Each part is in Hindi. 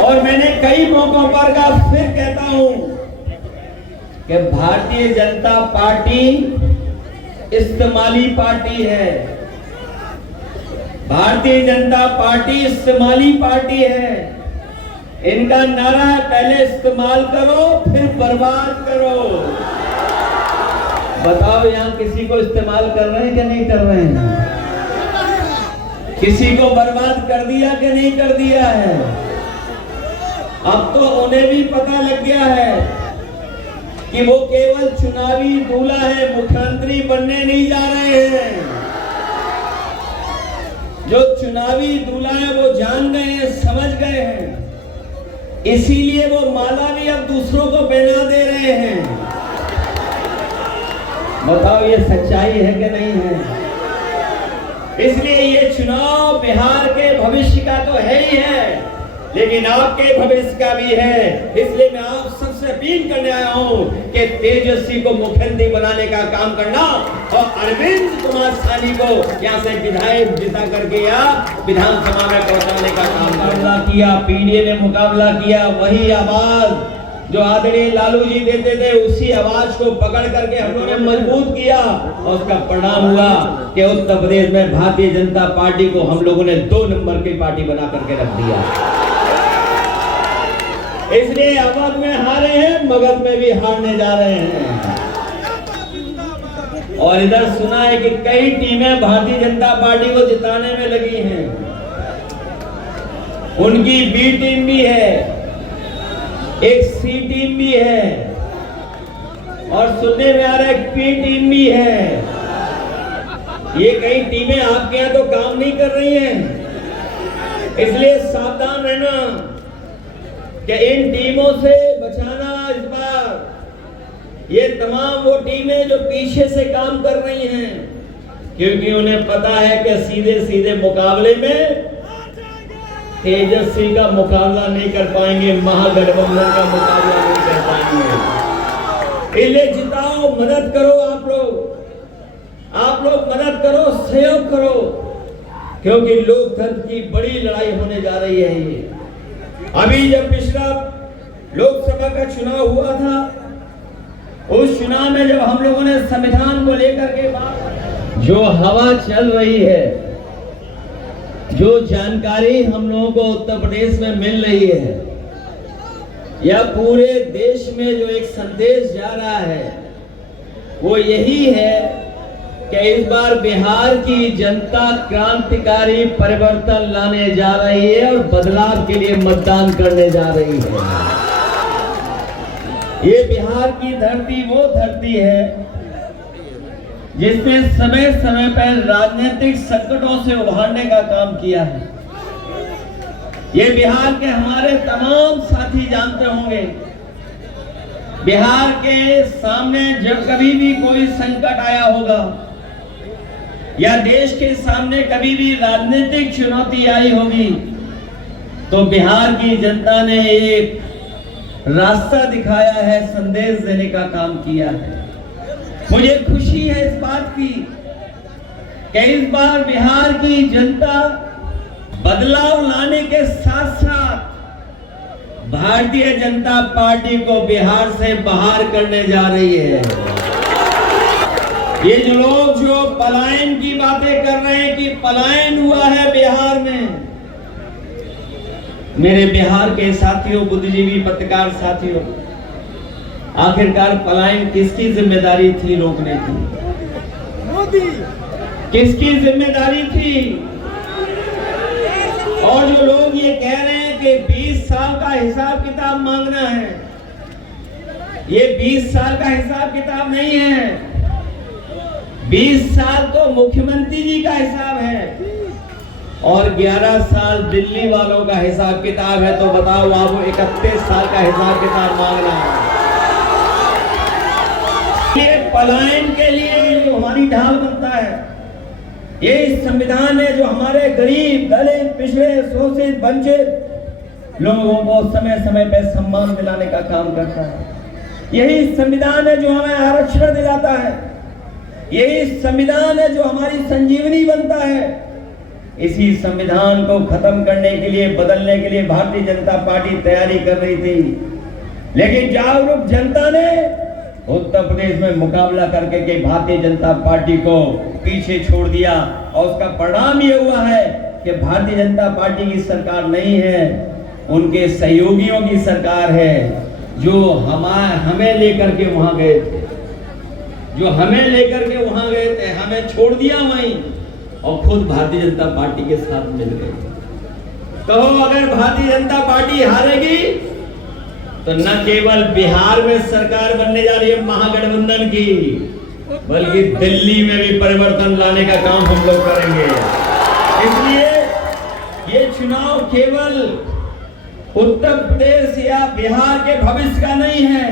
और मैंने कई मौकों पर कहा, फिर कहता हूं कि भारतीय जनता पार्टी इस्तेमाली पार्टी है। भारतीय जनता पार्टी इस्तेमाली पार्टी है। इनका नारा है, पहले इस्तेमाल करो फिर बर्बाद करो। बताओ यहां किसी को इस्तेमाल कर रहे हैं कि नहीं कर रहे हैं? किसी को बर्बाद कर दिया कि नहीं कर दिया है? अब तो उन्हें भी पता लग गया है कि वो केवल चुनावी दूल्हा है, मुख्यमंत्री बनने नहीं जा रहे हैं। जो चुनावी दूल्हा है वो जान गए हैं, समझ गए हैं, इसीलिए वो माला भी अब दूसरों को पहना दे रहे हैं। बताओ ये सच्चाई है कि नहीं है? इसलिए ये चुनाव बिहार के भविष्य का तो है ही है, लेकिन आपके भविष्य का भी है। इसलिए मैं आप सबसे अपील करने आया हूं कि तेजस्वी को मुख्यमंत्री बनाने का काम करना और अरविंद कुमार साहनी को यहां से विधायक जिता करके या विधानसभा में पहुंचाने का काम करना किया। पीडीए ने मुकाबला किया, वही आवाज जो आदरणीय लालू जी देते थे, उसी आवाज को पकड़ करके हम लोगों ने मजबूत किया और उसका परिणाम हुआ कि उत्तर प्रदेश में भारतीय जनता पार्टी को हम लोगों ने 2 नंबर की पार्टी बना करके रख दिया। इसलिए अवध में हारे हैं, मगध में भी हारने जा रहे हैं। और इधर सुना है कि कई टीमें भारतीय जनता पार्टी को जिताने में लगी हैं। उनकी बी टीम भी है, एक सी टीम भी है और सुनने में आ रहा है पी टीम भी है। ये कई टीमें आपके यहां तो काम नहीं कर रही हैं, इसलिए सावधान रहना कि इन टीमों से बचाना। इस बार ये तमाम वो टीमें जो पीछे से काम कर रही हैं, क्योंकि उन्हें पता है कि सीधे सीधे मुकाबले में तेजस्वी का मुकाबला नहीं कर पाएंगे, महागठबंधन का मुकाबला नहीं कर पाएंगे। इसलिए जिताओ, मदद करो। आप लोग मदद करो, सहयोग करो, क्योंकि लोकतंत्र की बड़ी लड़ाई होने जा रही है। ये अभी जब पिछला लोकसभा का चुनाव हुआ था, उस चुनाव में जब हम लोगों ने संविधान को लेकर के बात, जो हवा चल रही है, जो जानकारी हम लोगों को उत्तर प्रदेश में मिल रही है, या पूरे देश में जो एक संदेश जा रहा है, वो यही है कि इस बार बिहार की जनता क्रांतिकारी परिवर्तन लाने जा रही है और बदलाव के लिए मतदान करने जा रही है। ये बिहार की धरती वो धरती है जिसने समय समय पर राजनीतिक संकटों से उभारने का काम किया है। ये बिहार के हमारे तमाम साथी जानते होंगे, बिहार के सामने जब कभी भी कोई संकट आया होगा या देश के सामने कभी भी राजनीतिक चुनौती आई होगी, तो बिहार की जनता ने एक रास्ता दिखाया है, संदेश देने का काम किया है। मुझे खुशी है इस बात की कि इस बार बिहार की जनता बदलाव लाने के साथ साथ भारतीय जनता पार्टी को बिहार से बाहर करने जा रही है। ये जो लोग जो पलायन की बातें कर रहे हैं कि पलायन हुआ है बिहार में, मेरे बिहार के साथियों, बुद्धिजीवी पत्रकार साथियों, आखिरकार पलायन किसकी जिम्मेदारी थी रोकने की? मोदी। किसकी जिम्मेदारी थी? और जो लोग ये कह रहे हैं कि 20 साल का हिसाब किताब मांगना है, ये 20 साल का हिसाब किताब नहीं है। 20 साल तो मुख्यमंत्री जी का हिसाब है और 11 साल दिल्ली वालों का हिसाब किताब है। तो बताओ, आपको 31 साल का हिसाब किताब मांगना है। ये पलायन के लिए जो हमारी ढाल बनता है, ये संविधान है जो हमारे गरीब, दलित, पिछड़े, शोषित, वंचित लोगों को समय समय पर सम्मान दिलाने का काम करता है। यही संविधान है जो हमें आरक्षण दिलाता है। यही संविधान है जो हमारी संजीवनी बनता है। इसी संविधान को खत्म करने के लिए, बदलने के लिए भारतीय जनता पार्टी तैयारी कर रही थी। लेकिन जागरूक जनता ने उत्तर प्रदेश में मुकाबला करके के भारतीय जनता पार्टी को पीछे छोड़ दिया और उसका परिणाम ये हुआ है कि भारतीय जनता पार्टी की सरकार नहीं है, उनके सहयोगियों की सरकार है, जो हमें लेकर के वहां गए थे, हमें छोड़ दिया वहीं और खुद भारतीय जनता पार्टी के साथ मिल गए। कहो अगर भारतीय जनता पार्टी हारेगी तो न केवल बिहार में सरकार बनने जा रही है महागठबंधन की, बल्कि दिल्ली में भी परिवर्तन लाने का काम हम लोग करेंगे। इसलिए ये चुनाव केवल उत्तर प्रदेश या बिहार के भविष्य का नहीं है,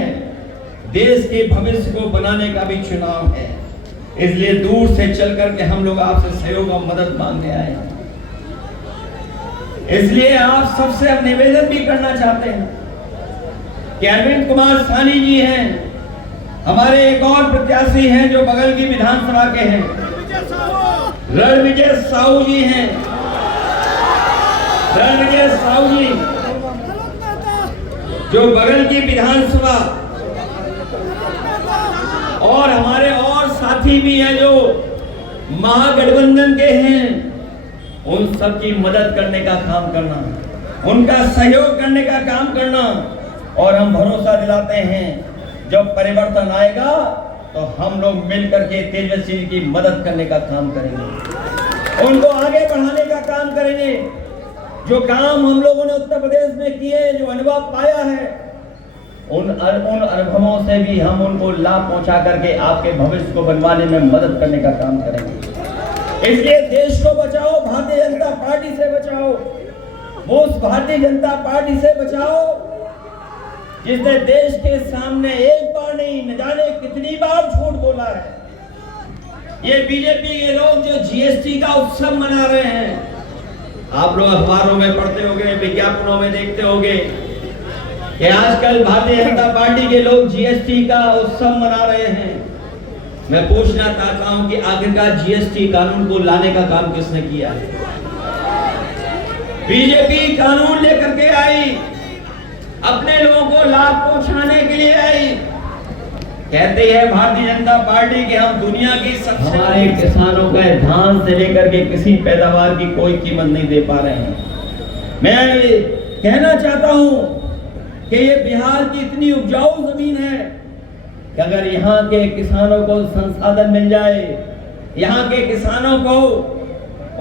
देश के भविष्य को बनाने का भी चुनाव है। इसलिए दूर से चल करके हम लोग आपसे सहयोग और मदद मांगने आए हैं। इसलिए आप सबसे हम निवेदन भी करना चाहते हैं कि अरविंद कुमार साहनी जी हैं, हमारे एक और प्रत्याशी हैं जो बगल की विधानसभा के हैं, रणविजय साहू जी हैं। रणविजय साहू जी जो बगल की विधानसभा, और हमारे और साथी भी हैं जो महागठबंधन के हैं, उन सब की मदद करने का काम करना, उनका सहयोग करने का काम करना। और हम भरोसा दिलाते हैं जब परिवर्तन आएगा तो हम लोग मिलकर के तेजस्वी की मदद करने का काम करेंगे, उनको आगे बढ़ाने का काम करेंगे। जो काम हम लोगों ने उत्तर प्रदेश में किए, जो अनुभव पाया है, उन अनुभवों से भी हम उनको लाभ पहुंचा करके आपके भविष्य को बनवाने में मदद करने का काम करेंगे। इसलिए देश को बचाओ, भारतीय जनता पार्टी से बचाओ, वो उस भारतीय जनता पार्टी से बचाओ जिसने देश के सामने एक बार नहीं न जाने कितनी बार झूठ बोला है। ये बीजेपी के लोग जो जीएसटी का उत्सव मना रहे हैं, आप लोग अखबारों में पढ़ते होंगे, विज्ञापनों में देखते होंगे कि आजकल भारतीय जनता पार्टी के लोग जीएसटी का उत्सव मना रहे हैं। मैं पूछना चाहता हूं कि आखिरकार जीएसटी कानून को लाने का काम किसने किया है? बीजेपी कानून लेकर के आई, अपने लोगों को लाभ पहुंचाने के लिए आई। कहते हैं भारतीय जनता पार्टी कि हम दुनिया की सबसे, हमारे किसानों का धान से लेकर के किसी पैदावार की कोई कीमत नहीं दे पा रहे हैं। मैं कहना चाहता हूं कि ये बिहार की इतनी उपजाऊ जमीन है कि अगर यहाँ के किसानों को संसाधन मिल जाए, यहाँ के किसानों को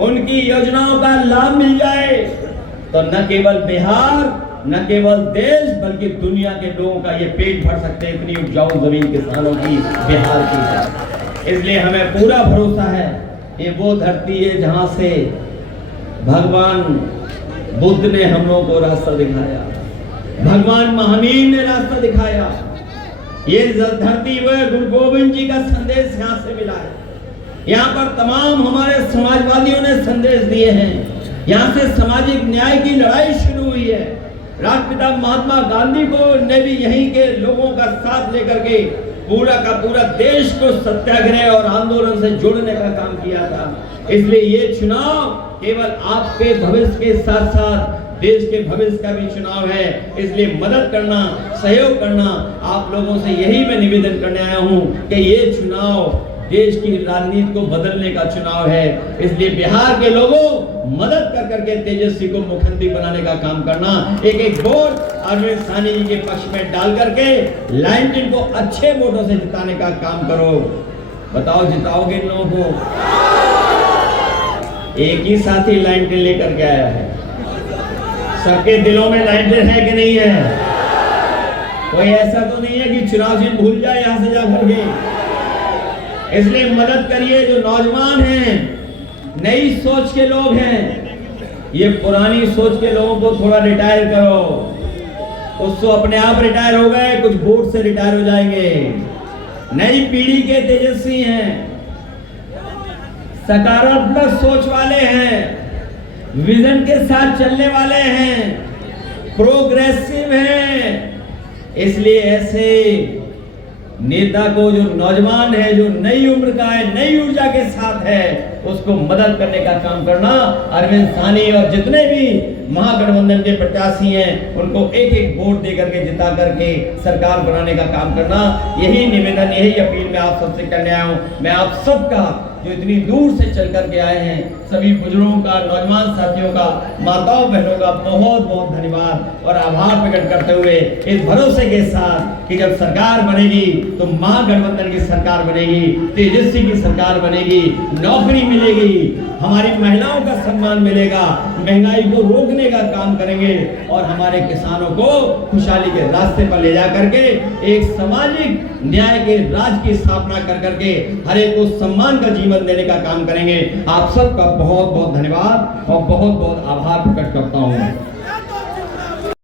उनकी योजनाओं का लाभ मिल जाए, तो न केवल बिहार, न केवल देश, बल्कि दुनिया के लोगों का ये पेट भर सकते हैं। इतनी उपजाऊ जमीन किसानों की बिहार की है। इसलिए हमें पूरा भरोसा है ये वो धरती है जहां से भगवान बुद्ध ने हम लोगों को रास्ता दिखाया, भगवान महावीर ने रास्ता दिखाया। ये धरती वह गुरु गोविंद जी का संदेश यहाँ से मिला है। यहाँ पर तमाम हमारे समाजवादियों ने संदेश दिए हैं। यहाँ से सामाजिक न्याय की लड़ाई शुरू हुई है। राष्ट्रपिता महात्मा गांधी को ने भी यहीं के लोगों का साथ लेकर के पूरा का पूरा देश को सत्याग्रह और आंदोलन से जोड़ने का काम किया था। इसलिए ये चुनाव केवल आपके भविष्य के साथ साथ देश के भविष्य का भी चुनाव है। इसलिए मदद करना, सहयोग करना, आप लोगों से यही मैं निवेदन करने आया हूँ कि ये चुनाव देश की राजनीति को बदलने का चुनाव है। इसलिए बिहार के लोगों मदद कर करके तेजस्वी को मुख्यमंत्री बनाने का काम करना, एक वोट अरविंद साहनी जी के पक्ष में डाल करके लाइनटिन को अच्छे वोटों से जिताने का काम करो। बताओ जिताओगे इन लोगों को? एक ही साथी लाइनटिन लेकर के आया है, सबके दिलों में लाइनटिन है कि नहीं है? कोई ऐसा तो नहीं है कि चुनाव चिन्ह भूल जाए यहां से जाकर के। इसलिए मदद करिए। जो नौजवान हैं, नई सोच के लोग हैं, ये पुरानी सोच के लोगों को थोड़ा रिटायर करो। उसको अपने आप रिटायर हो गए, कुछ वोट से रिटायर हो जाएंगे। नई पीढ़ी के तेजस्वी हैं, सकारात्मक सोच वाले हैं, विजन के साथ चलने वाले हैं, प्रोग्रेसिव हैं। इसलिए ऐसे नेता को, जो नौजवान है, जो नई उम्र का है, नई ऊर्जा के साथ है, उसको मदद करने का काम करना, अरविंद साहनी और जितने भी महागठबंधन के प्रत्याशी हैं उनको एक एक वोट दे करके जिता करके सरकार बनाने का काम करना, यही निवेदन, यही अपील मैं आप सबसे करने आया हूँ। मैं आप सबका जो इतनी दूर से चल करके आए हैं, सभी बुजुर्गों का, नौजवान साथियों का, माताओं बहनों का बहुत बहुत धन्यवाद और आभार प्रकट करते हुए इस भरोसे के साथ कि जब सरकार बनेगी तो महागठबंधन की सरकार बनेगी, तेजस्वी की सरकार बनेगी, नौकरी मिलेगी, हमारी महिलाओं का सम्मान मिलेगा, महंगाई को रोकने का काम करेंगे और हमारे किसानों को खुशहाली के रास्ते पर ले जा करके एक सामाजिक न्याय के राज की स्थापना कर करके हर एक को सम्मान का जीवन देने का काम करेंगे। आप सबका बहुत बहुत धन्यवाद और बहुत बहुत आभार प्रकट करता हूँ।